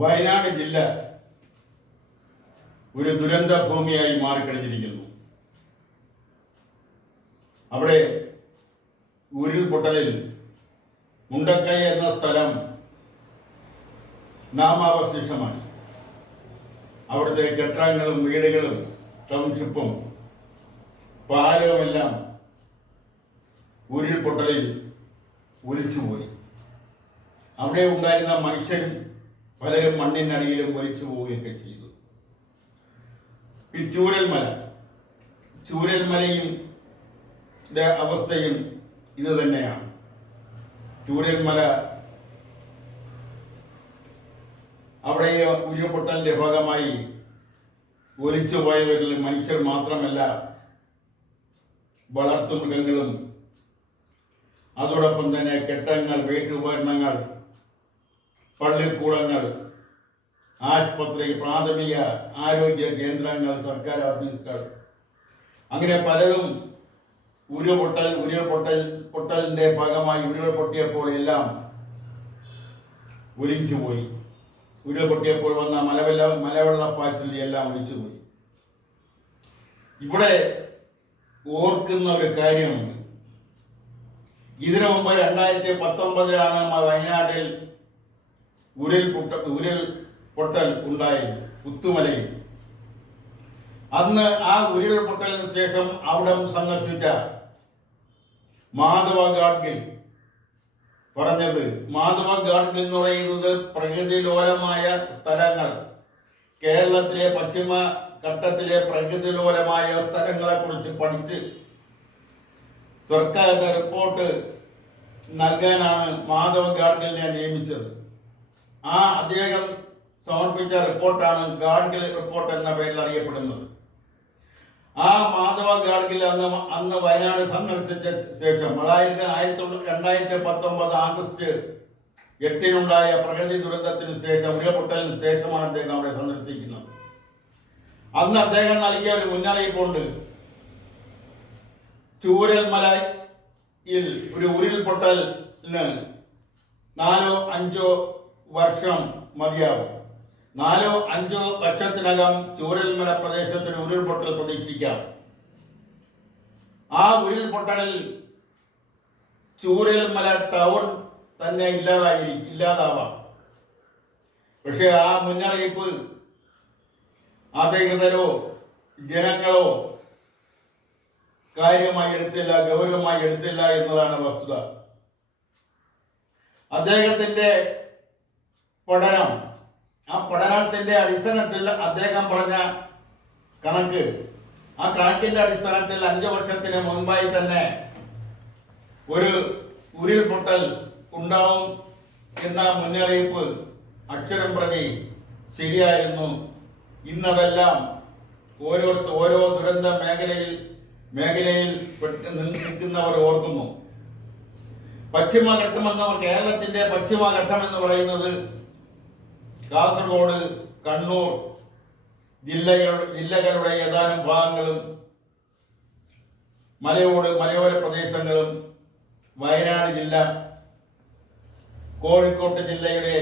വയനാട് ജില്ല ഒരു ദുരന്ത ഭൂമിയായി മാറിക്കഴിഞ്ഞിരിക്കുന്നു. അവിടെ ഉരുൾപൊട്ടലിൽ മുണ്ടക്കൈ എന്ന സ്ഥലം നാമാവശേഷമായി. അവിടുത്തെ കെട്ടിടങ്ങളും വീടുകളും ടൗൺഷിപ്പും പാലവുമെല്ലാം ഉരുൾപൊട്ടലിൽ ഒലിച്ചുപോയി. അവിടെ ഉണ്ടായിരുന്ന മനുഷ്യരും പലരും മണ്ണിനടിയിലും ഒലിച്ചു പോവുകയൊക്കെ ചെയ്തു. ഈ ചൂരൽമലയും അവസ്ഥയും ഇത് തന്നെയാണ്. ചൂരൽമല അവിടെ ഉരുൾപൊട്ടലിന്റെ ഭാഗമായി ഒലിച്ചുപോയവരിൽ മനുഷ്യർ മാത്രമല്ല, വളർത്തുമൃഗങ്ങളും അതോടൊപ്പം തന്നെ കെട്ടിടങ്ങൾ, വീട്ടുപകരണങ്ങൾ, പള്ളിക്കൂടങ്ങൾ, ആശുപത്രി, പ്രാഥമിക ആരോഗ്യ കേന്ദ്രങ്ങൾ, സർക്കാർ ഓഫീസുകൾ, അങ്ങനെ പലതും ഉരുൾപൊട്ടലിന്റെ ഭാഗമായി ഉരുൾപൊട്ടിയപ്പോൾ എല്ലാം ഒലിച്ചുപോയി. ഉരുൾപൊട്ടിയപ്പോൾ വന്ന മലവെള്ളപ്പാച്ചിൽ എല്ലാം ഒലിച്ചുപോയി. ഇവിടെ ഓർക്കുന്ന ഒരു കാര്യമുണ്ട്. ഇതിനു മുമ്പ് 2019 വയനാട്ടിൽ ഉരുൾപൊട്ടൽ ഉണ്ടായത്, പുത്തുമലയിൽ. അന്ന് ആ ഉരുൾപൊട്ടലിന് ശേഷം അവിടെ സന്ദർശിച്ച മാധവ ഗാഡ്ഗിൽ പറഞ്ഞത്, മാധവ ഗാഡ്ഗിൽ എന്ന് പറയുന്നത് പ്രകൃതിലോലമായ സ്ഥലങ്ങൾ, കേരളത്തിലെ പശ്ചിമഘട്ടത്തിലെ പ്രകൃതിലോലമായ സ്ഥലങ്ങളെ കുറിച്ച് പഠിച്ച് സർക്കാരിന്റെ റിപ്പോർട്ട് നൽകാനാണ് മാധവ ഗാഡ്ഗിലിനെ നിയമിച്ചത്. അദ്ദേഹം സമർപ്പിച്ച റിപ്പോർട്ടാണ് ഗാഡ്ഗിൽ റിപ്പോർട്ട് എന്ന പേരിൽ അറിയപ്പെടുന്നത്. ആ മാധവ ഗാഡ്ഗിൽ അന്ന് വയനാട് സന്ദർശിച്ച ശേഷം, അതായത് 2019 ആഗസ്റ്റ് 8 പ്രകൃതി ദുരന്തത്തിന് ശേഷം, ഉരുൾപൊട്ടലിന് ശേഷമാണ് അദ്ദേഹം അവിടെ സന്ദർശിക്കുന്നത്. അന്ന് അദ്ദേഹം നൽകിയ ഒരു മുന്നറിയിപ്പുണ്ട്. ചൂരൽമലയിൽ ഒരു ഉരുൾപൊട്ടലിന് 4-5 വർഷം മതിയാവും. 4-5 വർഷത്തിനകം ചൂരൽമല പ്രദേശത്തിന് ഉരുൾപൊട്ടൽ പ്രതീക്ഷിക്കാം. ആ ഉരുൾപൊട്ടലിൽ ചൂരൽമല ടൗൺ തന്നെ ഇല്ലാതാവാം. പക്ഷെ ആ മുന്നറിയിപ്പ് അധികൃതരോ ജനങ്ങളോ ഗൗരവമായി എടുത്തില്ല എന്നതാണ് വസ്തുത. അദ്ദേഹത്തിന്റെ പഠനം, ആ പഠനത്തിന്റെ അടിസ്ഥാനത്തിൽ അദ്ദേഹം പറഞ്ഞ കണക്ക്, ആ കണക്കിന്റെ അടിസ്ഥാനത്തിൽ 5 വർഷത്തിന് മുൻപായി തന്നെ ഒരു ഉരുൾപൊട്ടൽ ഉണ്ടാവും എന്ന മുന്നറിയിപ്പ് അക്ഷരം പ്രതി ശരിയായിരുന്നു. ഇന്നതെല്ലാം ഓരോ ദുരന്ത മേഖലയിൽ നിൽക്കുന്നവർ ഓർക്കുന്നു. കേരളത്തിന്റെ പശ്ചിമഘട്ടം എന്ന് പറയുന്നത് കാസർഗോഡ്, കണ്ണൂർ ജില്ലകളുടെ ഏതാനും ഭാഗങ്ങളും മലയോര പ്രദേശങ്ങളും, വയനാട് ജില്ല, കോഴിക്കോട് ജില്ലയുടെ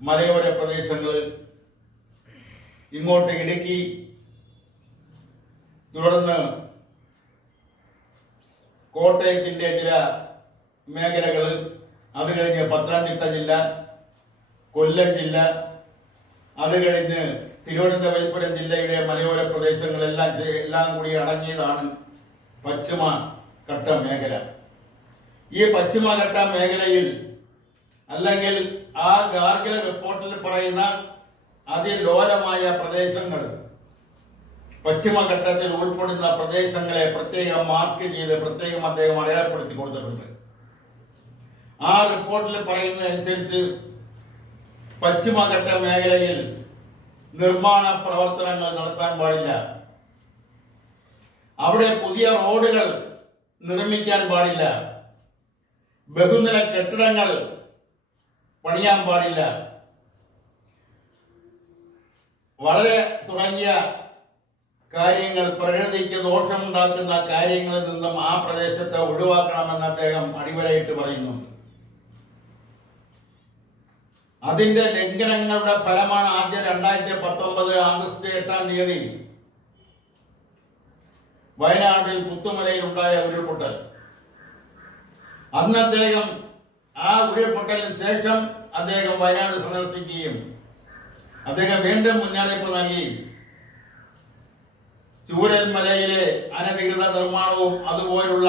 മലയോര പ്രദേശങ്ങൾ, ഇങ്ങോട്ട് ഇടുക്കി, തുടർന്ന് കോട്ടയത്തിന്റെ ചില മേഖലകൾ, അത് കഴിഞ്ഞ് പത്തനംതിട്ട ജില്ല, കൊല്ലം ജില്ല, അത് കഴിഞ്ഞ് തിരുവനന്തപുരം ജില്ലയുടെ മലയോര പ്രദേശങ്ങളെല്ലാം കൂടി അടങ്ങിയതാണ് പശ്ചിമഘട്ട മേഖല. ഈ പശ്ചിമഘട്ട മേഖലയിൽ, അല്ലെങ്കിൽ ആ ഗാർഗിൽ റിപ്പോർട്ടിൽ പറയുന്ന അതിലോലമായ പ്രദേശങ്ങൾ, പശ്ചിമഘട്ടത്തിൽ ഉൾപ്പെടുന്ന പ്രദേശങ്ങളെ പ്രത്യേകം മാർക്ക് ചെയ്ത് പ്രത്യേകം അദ്ദേഹം അടയാളപ്പെടുത്തി കൊടുത്തിട്ടുണ്ട്. ആ റിപ്പോർട്ടിൽ പറയുന്നതനുസരിച്ച് പശ്ചിമഘട്ട മേഖലയിൽ നിർമ്മാണ പ്രവർത്തനങ്ങൾ നടത്താൻ പാടില്ല. അവിടെ പുതിയ റോഡുകൾ നിർമ്മിക്കാൻ പാടില്ല. ബഹുനില കെട്ടിടങ്ങൾ പണിയാൻ പാടില്ല. വളരെ തുടങ്ങിയ കാര്യങ്ങൾ, പ്രകൃതിക്ക് ദോഷമുണ്ടാക്കുന്ന കാര്യങ്ങളിൽ നിന്നും ആ പ്രദേശത്തെ ഒഴിവാക്കണമെന്ന് അദ്ദേഹം അടിവരയിട്ട് പറയുന്നുണ്ട്. അതിന്റെ ലംഘനങ്ങളുടെ ഫലമാണ് ആദ്യം 2019 ആഗസ്റ്റ് 8-ാം തീയതി വയനാട്ടിൽ പുത്തുമലയിൽ ഉണ്ടായ ഉരുൾപൊട്ടൽ. അന്ന് അദ്ദേഹം ആ ഉരുൾപൊട്ടലിന് ശേഷം അദ്ദേഹം വയനാട് സന്ദർശിക്കുകയും അദ്ദേഹം വീണ്ടും മുന്നറിയിപ്പ് നൽകി. ചൂരൽമലയിലെ അനധികൃത നിർമ്മാണവും അതുപോലുള്ള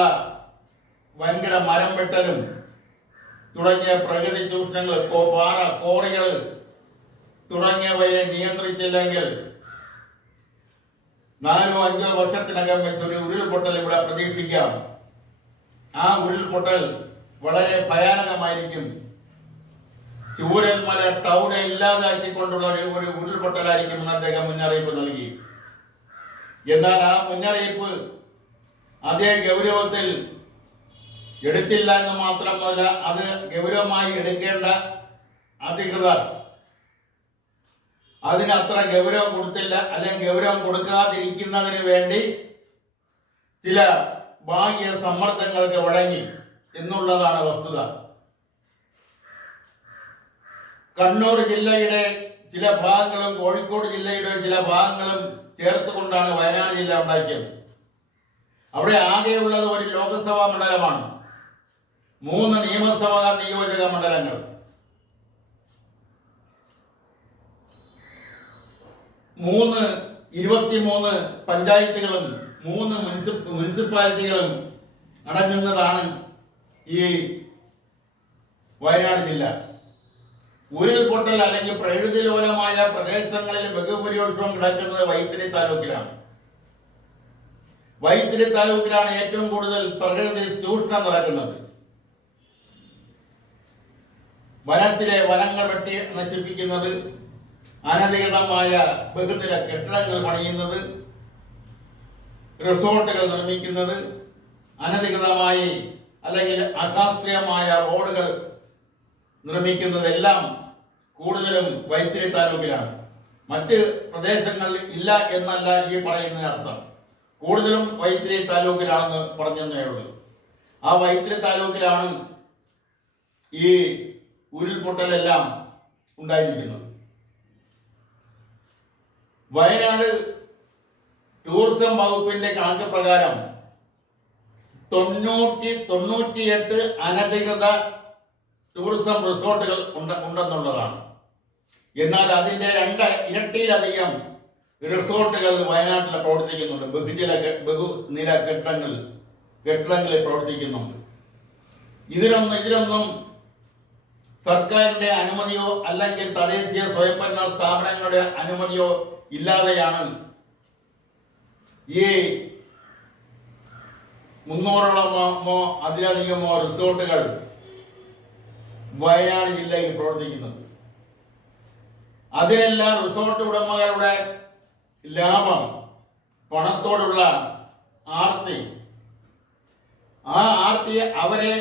വൻകിട മരം വെട്ടലും തുടങ്ങിയ പ്രകൃതി ചൂഷണങ്ങൾ, പാറ കോറികൾ തുടങ്ങിയവയെ നിയന്ത്രിച്ചില്ലെങ്കിൽ 4-5 വർഷത്തിനകം വെച്ചൊരു ഉരുൾപൊട്ടൽ ഇവിടെ പ്രതീക്ഷിക്കാം. ആ ഉരുൾപൊട്ടൽ വളരെ ഭയാനകമായിരിക്കും. ചൂരൽമല ടൗണെ ഇല്ലാതാക്കിക്കൊണ്ടുള്ള ഒരു ഉരുൾപൊട്ടലായിരിക്കും അദ്ദേഹം മുന്നറിയിപ്പ് നൽകി. എന്നാൽ ആ മുന്നറിയിപ്പ് അതേ ഗൗരവത്തിൽ എടുത്തില്ല എന്ന് മാത്രമല്ല, അത് ഗൗരവമായി എടുക്കേണ്ട അധികൃതർ അതിനത്ര ഗൗരവം കൊടുത്തില്ല. അല്ലെങ്കിൽ ഗൗരവം കൊടുക്കാതിരിക്കുന്നതിന് വേണ്ടി ചില ബാഹ്യ സമ്മർദ്ദങ്ങൾക്ക് വഴങ്ങി എന്നുള്ളതാണ് വസ്തുത. കണ്ണൂർ ജില്ലയുടെ ചില ഭാഗങ്ങളും കോഴിക്കോട് ജില്ലയുടെ ചില ഭാഗങ്ങളും ചേർത്തുകൊണ്ടാണ് വയനാട് ജില്ല ഉണ്ടാക്കിയത്. അവിടെ ആകെയുള്ളത് ഒരു ലോക്സഭാ മണ്ഡലമാണ്, 3 നിയമസഭാ നിയോജക മണ്ഡലങ്ങൾ, 23 പഞ്ചായത്തുകളും 3 മുനിസിപ്പാലിറ്റികളും അടങ്ങുന്നതാണ് ഈ വയനാട് ജില്ല. ഉരുൾപൊട്ടൽ അല്ലെങ്കിൽ പ്രകൃതിലോലമായ പ്രദേശങ്ങളിൽ ബഹുഭൂരിപക്ഷവും കിടക്കുന്നത് വൈത്തിരി താലൂക്കിലാണ്. വൈത്തിരി താലൂക്കിലാണ് ഏറ്റവും കൂടുതൽ പ്രകൃതി ചൂഷണം നടക്കുന്നത്. വനങ്ങൾ വെട്ടി നശിപ്പിക്കുന്നത്, അനധികൃതമായ ബഹുനില കെട്ടിടങ്ങൾ പണിയുന്നത്, റിസോർട്ടുകൾ നിർമ്മിക്കുന്നത്, അനധികൃതമായി അല്ലെങ്കിൽ അശാസ്ത്രീയമായ റോഡുകൾ നിർമ്മിക്കുന്നതെല്ലാം കൂടുതലും വൈത്തിരി താലൂക്കിലാണ്. മറ്റ് പ്രദേശങ്ങളിൽ ഇല്ല എന്നല്ല ഈ പറയുന്നതിന് അർത്ഥം. കൂടുതലും വൈത്തിരി താലൂക്കിലാണെന്ന് പറഞ്ഞതേ ഉള്ളൂ. ആ വൈത്തിരി താലൂക്കിലാണ് ഈ ഉരുൾപൊട്ടലെല്ലാം ഉണ്ടായിരിക്കുന്നത്. വയനാട് ടൂറിസം വകുപ്പിന്റെ കണക്ക് പ്രകാരം 98 അനധികൃത ടൂറിസം റിസോർട്ടുകൾ ഉണ്ടെന്നുള്ളതാണ്. എന്നാൽ അതിന്റെ 2 ഇരട്ടിയിലധികം റിസോർട്ടുകൾ വയനാട്ടിൽ പ്രവർത്തിക്കുന്നുണ്ട്. ബഹുനില കെട്ടിടങ്ങളിൽ പ്രവർത്തിക്കുന്നുണ്ട്. ഇതിനൊന്നും സർക്കാരിന്റെ അനുമതിയോ അല്ലെങ്കിൽ തദ്ദേശീയ സ്വയംഭരണ സ്ഥാപനങ്ങളുടെ അനുമതിയോ ഇല്ലാതെയാണ് ഈ 300ഓളമോ അതിലധികമോ റിസോർട്ടുകൾ വയനാട് ജില്ലയിൽ പ്രവർത്തിക്കുന്നത്. അതിനെല്ലാം റിസോർട്ട് ഉടമകളുടെ ലാഭം, പണത്തോടുള്ള ആർത്തി, ആ ആർത്തിയെ അവരെ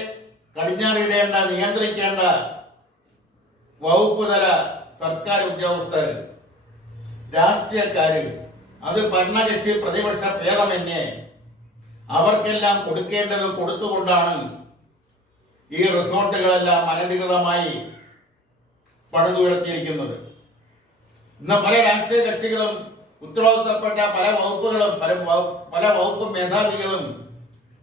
കടിഞ്ഞാണിടേണ്ട, നിയന്ത്രിക്കേണ്ട വകുപ്പ് തല സർക്കാർ ഉദ്യോഗസ്ഥർ, രാഷ്ട്രീയക്കാര്, അത് ഭരണകക്ഷി പ്രതിപക്ഷ ഭേദമന്യേ അവർക്കെല്ലാം കൊടുക്കേണ്ടത് കൊടുത്തുകൊണ്ടാണ് ഈ റിസോർട്ടുകളെല്ലാം അനധികൃതമായി പണിതുയർത്തിയിരിക്കുന്നത്. ഇന്ന് പല രാഷ്ട്രീയ കക്ഷികളും ഉത്തരവാദിത്തപ്പെട്ട പല വകുപ്പ് മേധാവികളും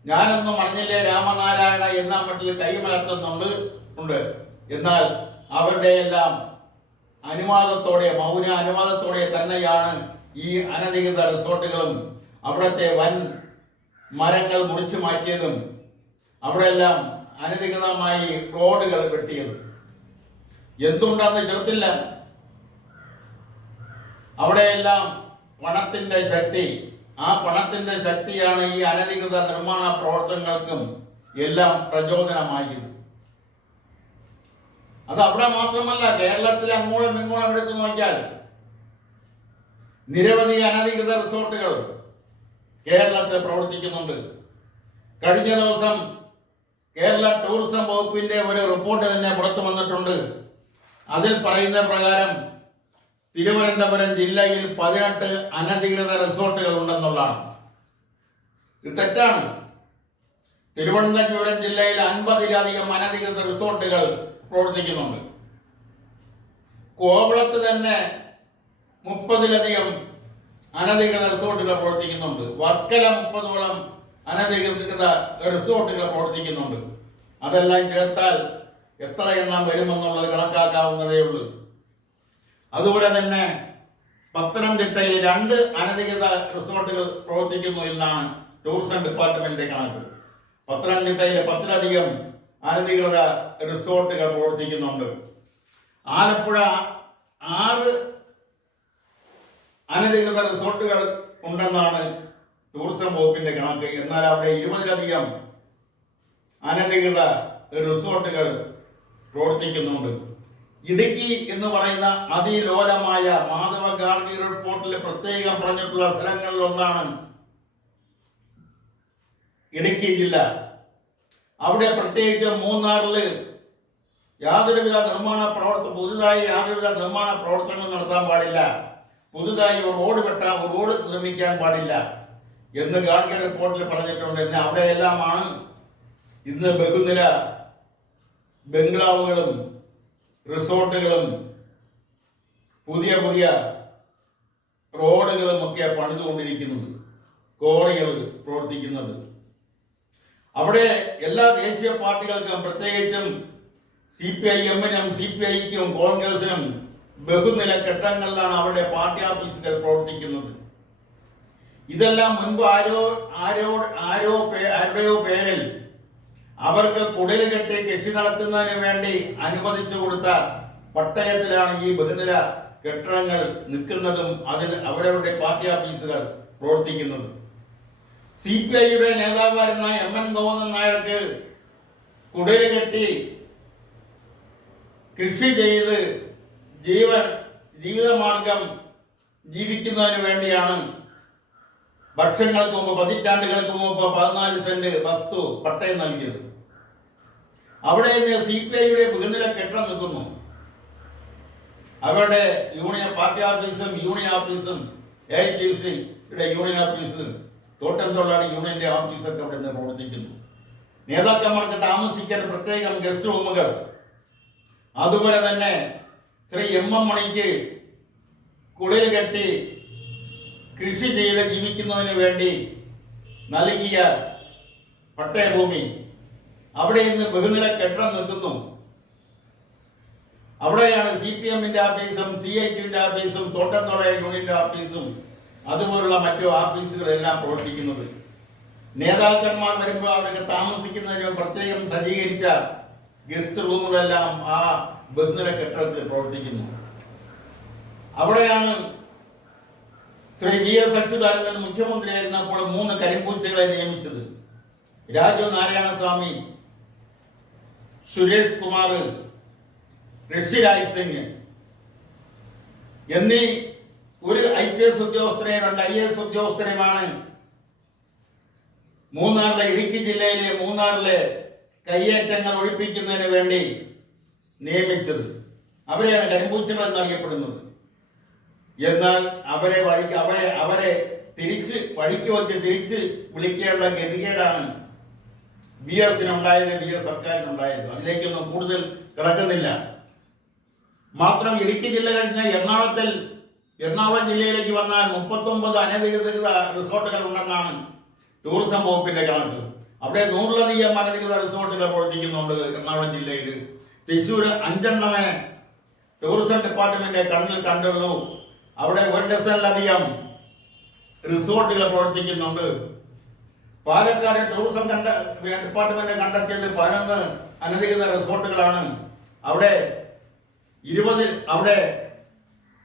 ഞാനൊന്നും അറിഞ്ഞില്ലേ രാമനാരായണ എന്ന മട്ടിൽ കൈമലർത്തുന്നുണ്ട്. എന്നാൽ അവരുടെ എല്ലാം അനുവാദത്തോടെ, മൗന അനുവാദത്തോടെ തന്നെയാണ് ഈ അനധികൃത റിസോർട്ടുകളും അവിടത്തെ വൻ മരങ്ങൾ മുറിച്ചു മാറ്റിയതും അവിടെയെല്ലാം അനധികൃതമായി റോഡുകൾ വെട്ടിയത്. എന്തുണ്ടെന്ന് ചെറുത്തില്ല. അവിടെയെല്ലാം പണത്തിന്റെ ശക്തി, ആ പണത്തിന്റെ ശക്തിയാണ് ഈ അനധികൃത നിർമ്മാണ പ്രവർത്തനങ്ങൾക്കും എല്ലാം പ്രചോദനമായത്. അത് അവിടെ മാത്രമല്ല, കേരളത്തിൽ അങ്ങോളം ഇങ്ങോളം എടുത്തു നോക്കിയാൽ നിരവധി അനധികൃത റിസോർട്ടുകൾ കേരളത്തിൽ പ്രവർത്തിക്കുന്നുണ്ട്. കഴിഞ്ഞ ദിവസം കേരള ടൂറിസം വകുപ്പിന്റെ ഒരു റിപ്പോർട്ട് തന്നെ പുറത്തു വന്നിട്ടുണ്ട്. അതിൽ പറയുന്ന പ്രകാരം തിരുവനന്തപുരം ജില്ലയിൽ 18 അനധികൃത റിസോർട്ടുകൾ ഉണ്ടെന്നുള്ളതാണ്. ഇത് തെറ്റാണ്. തിരുവനന്തപുരം ജില്ലയിൽ 50-ലധികം അനധികൃത റിസോർട്ടുകൾ പ്രവർത്തിക്കുന്നുണ്ട്. കോവളത്ത് തന്നെ 30-ലധികം അനധികൃത റിസോർട്ടുകൾ പ്രവർത്തിക്കുന്നുണ്ട്. വർക്കല 30ഓളം അനധികൃത റിസോർട്ടുകൾ പ്രവർത്തിക്കുന്നുണ്ട്. അതെല്ലാം ചേർത്താൽ എത്ര എണ്ണം വരുമെന്നുള്ളത് കണക്കാക്കാവുന്നതേ ഉള്ളൂ. അതുപോലെ തന്നെ പത്തനംതിട്ടയിൽ 2 അനധികൃത റിസോർട്ടുകൾ പ്രവർത്തിക്കുന്നു എന്നാണ് ടൂറിസം ഡിപ്പാർട്ട്മെന്റിന്റെ കണക്ക്. പത്തനംതിട്ടയിൽ 10-ലധികം അനധികൃത റിസോർട്ടുകൾ പ്രവർത്തിക്കുന്നുണ്ട്. ആലപ്പുഴ 6 അനധികൃത റിസോർട്ടുകൾ ഉണ്ടെന്നാണ് ടൂറിസം വകുപ്പിന്റെ കണക്ക്. എന്നാൽ അവിടെ 20-ലധികം അനധികൃത റിസോർട്ടുകൾ പ്രവർത്തിക്കുന്നുണ്ട്. ഇടുക്കി എന്ന് പറയുന്ന അതിലോലമായ മാധവ ഗാർഗി റിപ്പോർട്ടിൽ പ്രത്യേകം പറഞ്ഞിട്ടുള്ള സ്ഥലങ്ങളിലൊന്നാണ് ഇടുക്കി ജില്ല. അവിടെ പ്രത്യേകിച്ച് മൂന്നാറില് പുതുതായി യാതൊരുവിധ നിർമ്മാണ പ്രവർത്തനങ്ങൾ നടത്താൻ പാടില്ല, പുതുതായി ഒരു റോഡ് നിർമ്മിക്കാൻ പാടില്ല എന്ന് ഗാർഗി റിപ്പോർട്ടിൽ പറഞ്ഞിട്ടുണ്ട്. എന്നാൽ അവിടെയെല്ലാമാണ് ഇന്ന് ബഹുനില ബംഗ്ലാവുകളും റിസോർട്ടുകളും പുതിയ പുതിയ റോഡുകളും ഒക്കെ പണിതുകൊണ്ടിരിക്കുന്നത്, കോറികൾ പ്രവർത്തിക്കുന്നത്. അവിടെ എല്ലാ ദേശീയ പാർട്ടികൾക്കും, പ്രത്യേകിച്ചും CPIM-നും CPI-ക്കും കോൺഗ്രസിനും ബഹുനില കെട്ടിടങ്ങളിലാണ് അവരുടെ പാർട്ടി ഓഫീസുകൾ പ്രവർത്തിക്കുന്നത്. ഇതെല്ലാം മുൻപ് ആരുടെയോ പേരിൽ അവർക്ക് കുടിൽ കെട്ടി കൃഷി നടത്തുന്നതിന് വേണ്ടി അനുവദിച്ചു കൊടുത്ത പട്ടയത്തിലാണ് ഈ ബഹുനില കെട്ടിടങ്ങൾ നിൽക്കുന്നതും അതിൽ അവരവരുടെ പാർട്ടി ഓഫീസുകൾ പ്രവർത്തിക്കുന്നത്. CPI-യുടെ നേതാവായിരുന്ന MN ഗോവിന്ദൻ നായർക്ക് കുടിൽ കെട്ടി കൃഷി ചെയ്ത് ജീവിതമാർഗം ജീവിക്കുന്നതിന് വേണ്ടിയാണ് വർഷങ്ങൾക്ക് മുമ്പ്, പതിറ്റാണ്ടുകൾക്ക് മുമ്പ് 14 സെന്റ് വസ്തു പട്ടയം നൽകിയത്. അവിടെ നിന്ന് CPI-യുടെ ബഹുനില കെട്ടിടം നിൽക്കുന്നു. അവരുടെ യൂണിയൻ പാർട്ടി ഓഫീസും യൂണിയൻ ഓഫീസും AITC-യുടെ യൂണിയൻ ഓഫീസും തോട്ടം തൊഴിലാളി യൂണിയന്റെ ഓഫീസൊക്കെ അവിടെ നിന്ന് പ്രവർത്തിക്കുന്നു. നേതാക്കന്മാർക്ക് താമസിക്കാൻ പ്രത്യേകം ഗസ്റ്റ് റൂമുകൾ, അതുപോലെ തന്നെ ശ്രീ MM മണിക്ക് കുടിൽ കെട്ടി കൃഷി ചെയ്ത് ജീവിക്കുന്നതിന് വേണ്ടി നൽകിയ പട്ടയഭൂമി, അവിടെ ഇന്ന് ബഹുനില കെട്ടിടം നിൽക്കുന്നു. അവിടെയാണ് CPM-ന്റെ ഓഫീസും CIT-ന്റെ ഓഫീസും തോട്ടം തൊഴിലാളി യൂണിയന്റെ ഓഫീസും അതുപോലുള്ള മറ്റു ഓഫീസുകളെല്ലാം പ്രവർത്തിക്കുന്നത്. നേതാക്കന്മാർ വരുമ്പോൾ അവർക്ക് താമസിക്കുന്നതിന് പ്രത്യേകം സജ്ജീകരിച്ച ഗസ്റ്റ് റൂമുകളെല്ലാം ആ ബഹുനില കെട്ടിടത്തിൽ പ്രവർത്തിക്കുന്നു. അവിടെയാണ് ശ്രീ VS അച്യുതാനന്ദൻ മുഖ്യമന്ത്രിയായിരുന്നപ്പോൾ 3 കരിമ്പൂച്ചകളെ നിയമിച്ചത്. രാജു നാരായണസ്വാമി, സുരേഷ് കുമാർ, ഋഷിരാജ് സിംഗ് എന്നീ ഒരു IPS ഉദ്യോഗസ്ഥരെയും 2 IAS ഉദ്യോഗസ്ഥരെയുമാണ് ഇടുക്കി ജില്ലയിലെ മൂന്നാറിലെ കയ്യേറ്റങ്ങൾ ഒഴിപ്പിക്കുന്നതിന് വേണ്ടി നിയമിച്ചത്. അവരെയാണ് കരിമ്പൂച്ചകൾ എന്നറിയപ്പെടുന്നത്. എന്നാൽ അവരെ തിരിച്ച് വഴിക്ക് വെച്ച് തിരിച്ച് വിളിക്കേണ്ട ഗതികേടാണ് VS-നുണ്ടായത്, VS സർക്കാരിനുണ്ടായത്. അതിലേക്കൊന്നും കൂടുതൽ കിടക്കുന്നില്ല. മാത്രം ഇടുക്കി ജില്ല കഴിഞ്ഞ എറണാകുളം ജില്ലയിലേക്ക് വന്നാൽ 39 അനധികൃത റിസോർട്ടുകൾ ഉണ്ടെന്നാണ് ടൂറിസം വകുപ്പിന്റെ കണക്ക്. അവിടെ 100-ലധികം അനധികൃത റിസോർട്ടുകൾ പ്രവർത്തിക്കുന്നുണ്ട് എറണാകുളം ജില്ലയിൽ. തൃശ്ശൂർ 5 ടൂറിസം ഡിപ്പാർട്ട്മെന്റ് കണ്ണിൽ കണ്ടുള്ളൂ. അവിടെ 1 ഡസനിലധികം റിസോർട്ടുകൾ പ്രവർത്തിക്കുന്നുണ്ട്. പാലക്കാട് ടൂറിസം ഡിപ്പാർട്ട്മെന്റ് കണ്ടെത്തിയത് 11 അനധികൃത റിസോർട്ടുകളാണ്. അവിടെ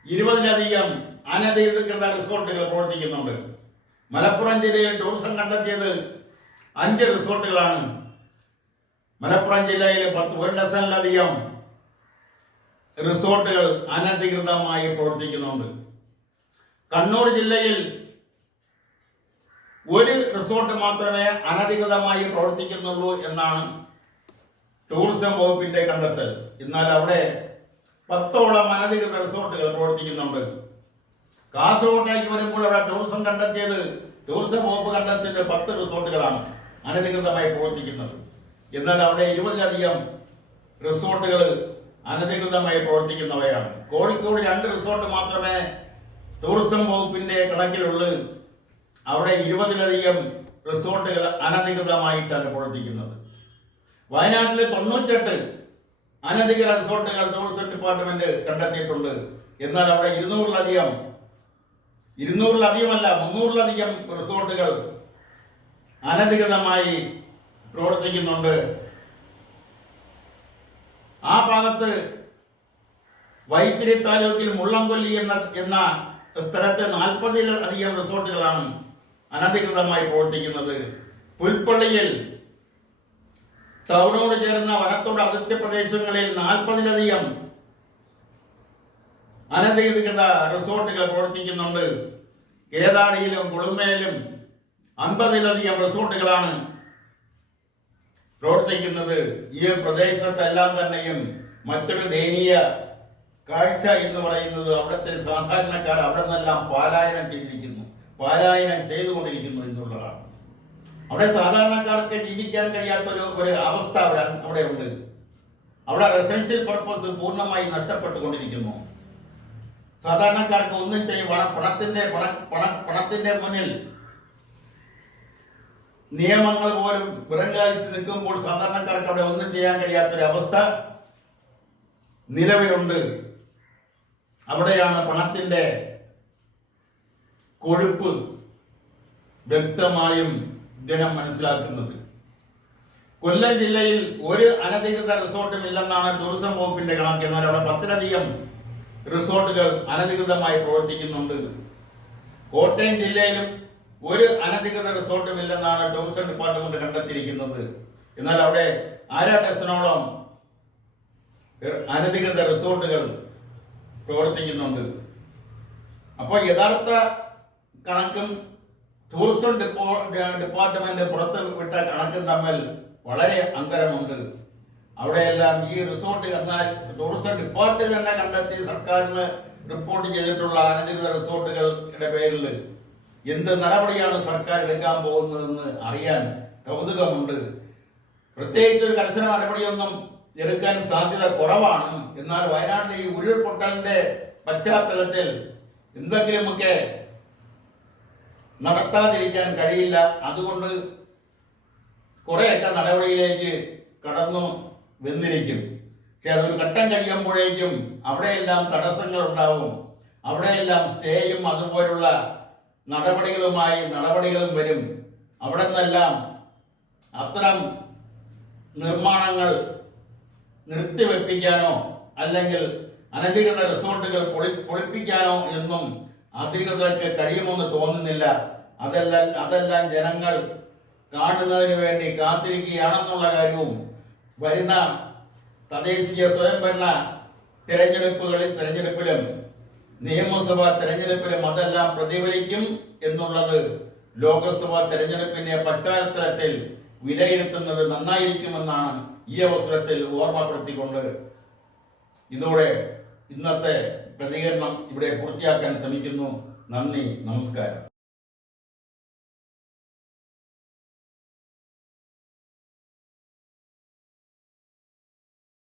20-ലധികം അനധികൃത റിസോർട്ടുകൾ പ്രവർത്തിക്കുന്നുണ്ട്. മലപ്പുറം ജില്ലയിൽ ടൂറിസം കണ്ടെത്തിയത് 5 റിസോർട്ടുകളാണ്. മലപ്പുറം ജില്ലയിൽ 1 ഡസനിലധികം റിസോർട്ടുകൾ അനധികൃതമായി പ്രവർത്തിക്കുന്നുണ്ട്. കണ്ണൂർ ജില്ലയിൽ 1 റിസോർട്ട് മാത്രമേ അനധികൃതമായി പ്രവർത്തിക്കുന്നുള്ളൂ എന്നാണ് ടൂറിസം വകുപ്പിന്റെ കണ്ടെത്തൽ. എന്നാൽ അവിടെ 10ഓളം അനധികൃത റിസോർട്ടുകൾ പ്രവർത്തിക്കുന്നുണ്ട്. കാസർഗോട്ടേക്ക് വരുമ്പോൾ അവിടെ ടൂറിസം വകുപ്പ് കണ്ടെത്തിയത് 10 റിസോർട്ടുകളാണ് അനധികൃതമായി പ്രവർത്തിക്കുന്നത്. എന്നാൽ അവിടെ 20-ലധികം റിസോർട്ടുകൾ അനധികൃതമായി പ്രവർത്തിക്കുന്നവയാണ്. കോഴിക്കോട് 2 റിസോർട്ട് മാത്രമേ ടൂറിസം വകുപ്പിന്റെ കണക്കിലുള്ളൂ. അവിടെ 20-ലധികം റിസോർട്ടുകൾ അനധികൃതമായിട്ടാണ് പ്രവർത്തിക്കുന്നത്. വയനാട്ടിൽ 98 അനധികൃത റിസോർട്ടുകൾ ടൂറിസം ഡിപ്പാർട്ട്മെന്റ് കണ്ടെത്തിയിട്ടുണ്ട്. എന്നാൽ അവിടെ 300-ലധികം റിസോർട്ടുകൾ അനധികൃതമായി പ്രവർത്തിക്കുന്നുണ്ട്. ആ ഭാഗത്ത് വൈത്തിരി താലൂക്കിൽ മുള്ളംകൊല്ലി എന്ന സ്ഥലത്ത് 40-ലധികം റിസോർട്ടുകളാണ് അനധികൃതമായി പ്രവർത്തിക്കുന്നത്. പുൽപ്പള്ളിയിൽ ടൗണോട് ചേർന്ന വനത്തോട് അതിർത്തി പ്രദേശങ്ങളിൽ 40-ലധികം അനധികൃത റിസോർട്ടുകൾ പ്രവർത്തിക്കുന്നുണ്ട്. കേതാടിയിലും കുളുമയിലും 50-ലധികം റിസോർട്ടുകളാണ് പ്രവർത്തിക്കുന്നത്. ഈ പ്രദേശത്തെല്ലാം തന്നെയും മറ്റൊരു ദയനീയ കാഴ്ച എന്ന് പറയുന്നത് അവിടുത്തെ സാധാരണക്കാർ അവിടെ നിന്നെല്ലാം പലായനം ചെയ്തുകൊണ്ടിരിക്കുന്നു എന്നുള്ളതാണ്. അവിടെ സാധാരണക്കാർക്ക് ജീവിക്കാൻ കഴിയാത്ത ഒരു അവസ്ഥ അവിടെ ഉണ്ട്. അവിടെ റെസിഡൻഷ്യൽ പർപ്പസ് പൂർണ്ണമായി നഷ്ടപ്പെട്ടുകൊണ്ടിരിക്കുന്നു. സാധാരണക്കാർക്ക് ഒന്നും പണത്തിന്റെ മുന്നിൽ നിയമങ്ങൾ പോലും വിറങ്ങലിച്ച് നിൽക്കുമ്പോൾ സാധാരണക്കാർക്ക് അവിടെ ഒന്നും ചെയ്യാൻ കഴിയാത്തൊരവസ്ഥ നിലവിലുണ്ട്. അവിടെയാണ് പണത്തിന്റെ കൊഴുപ്പ് വ്യക്തമായും ജനം മനസ്സിലാക്കുന്നത്. കൊല്ലം ജില്ലയിൽ ഒരു അനധികൃത റിസോർട്ടും ഇല്ലെന്നാണ് ടൂറിസം വകുപ്പിന്റെ കണക്ക്. എന്നാൽ അവിടെ 10-ലധികം റിസോർട്ടുകൾ അനധികൃതമായി പ്രവർത്തിക്കുന്നുണ്ട്. കോട്ടയം ജില്ലയിലും ഒരു അനധികൃത റിസോർട്ടും ഇല്ലെന്നാണ് ടൂറിസം ഡിപ്പാർട്ട്മെന്റ് കണ്ടെത്തിയിരിക്കുന്നത്. എന്നാൽ അവിടെ 1/2 ഡസനോളം അനധികൃത റിസോർട്ടുകൾ പ്രവർത്തിക്കുന്നുണ്ട്. അപ്പോൾ യഥാർത്ഥ കണക്കും ടൂറിസം ഡിപ്പാർട്ട്മെന്റ് പുറത്ത് വിട്ട കണക്കും തമ്മിൽ വളരെ അന്തരമുണ്ട്. അവിടെയെല്ലാം ഈ റിസോർട്ട് എന്നാൽ ടൂറിസം ഡിപ്പാർട്ട്മെന്റ് തന്നെ കണ്ടെത്തി സർക്കാരിന് റിപ്പോർട്ട് ചെയ്തിട്ടുള്ള അനധികൃത റിസോർട്ടുകളുടെ പേരിൽ എന്ത് നടപടിയാണ് സർക്കാർ എടുക്കാൻ പോകുന്നതെന്ന് അറിയാൻ കൗതുകമുണ്ട്. പ്രത്യേകിച്ച് ഒരു കർശന നടപടിയൊന്നും എടുക്കാൻ സാധ്യത കുറവാണ്. എന്നാൽ വയനാട്ടിലെ ഈ ഉരുൾപൊട്ടലിന്റെ പശ്ചാത്തലത്തിൽ എന്തെങ്കിലുമൊക്കെ നടത്താതിരിക്കാൻ കഴിയില്ല. അതുകൊണ്ട് കുറെയൊക്കെ നടപടിയിലേക്ക് കടന്നു വന്നിരിക്കും. പക്ഷെ അതൊരു ഘട്ടം കഴിയുമ്പോഴേക്കും അവിടെയെല്ലാം തടസ്സങ്ങൾ ഉണ്ടാവും. അവിടെയെല്ലാം സ്റ്റേയും അതുപോലുള്ള നടപടികളും വരും. അവിടെ നിന്നെല്ലാം അത്തരം നിർമ്മാണങ്ങൾ നിർത്തിവെപ്പിക്കാനോ അല്ലെങ്കിൽ അനധികൃത റിസോർട്ടുകൾ പൊളിപ്പിക്കാനോ എന്നും അധികൃതർക്ക് കഴിയുമെന്ന് തോന്നുന്നില്ല. അതെല്ലാം ജനങ്ങൾ കാണുന്നതിന് വേണ്ടി കാത്തിരിക്കുകയാണെന്നുള്ള കാര്യവും വരുന്ന തദ്ദേശീയ സ്വയംഭരണ തെരഞ്ഞെടുപ്പിലും നിയമസഭാ തെരഞ്ഞെടുപ്പിലും അതെല്ലാം പ്രതിഫലിക്കും എന്നുള്ളത് ലോക്സഭാ തെരഞ്ഞെടുപ്പിന്റെ പശ്ചാത്തലത്തിൽ വിലയിരുത്തുന്നത് നന്നായിരിക്കുമെന്നാണ് ഈ അവസരത്തിൽ ഓർമ്മപ്പെടുത്തിക്കൊണ്ട് ഇതോടെ ഇന്നത്തെ പ്രതികരണം ഇവിടെ പൂർത്തിയാക്കാൻ ശ്രമിക്കുന്നു. നന്ദി, നമസ്കാരം.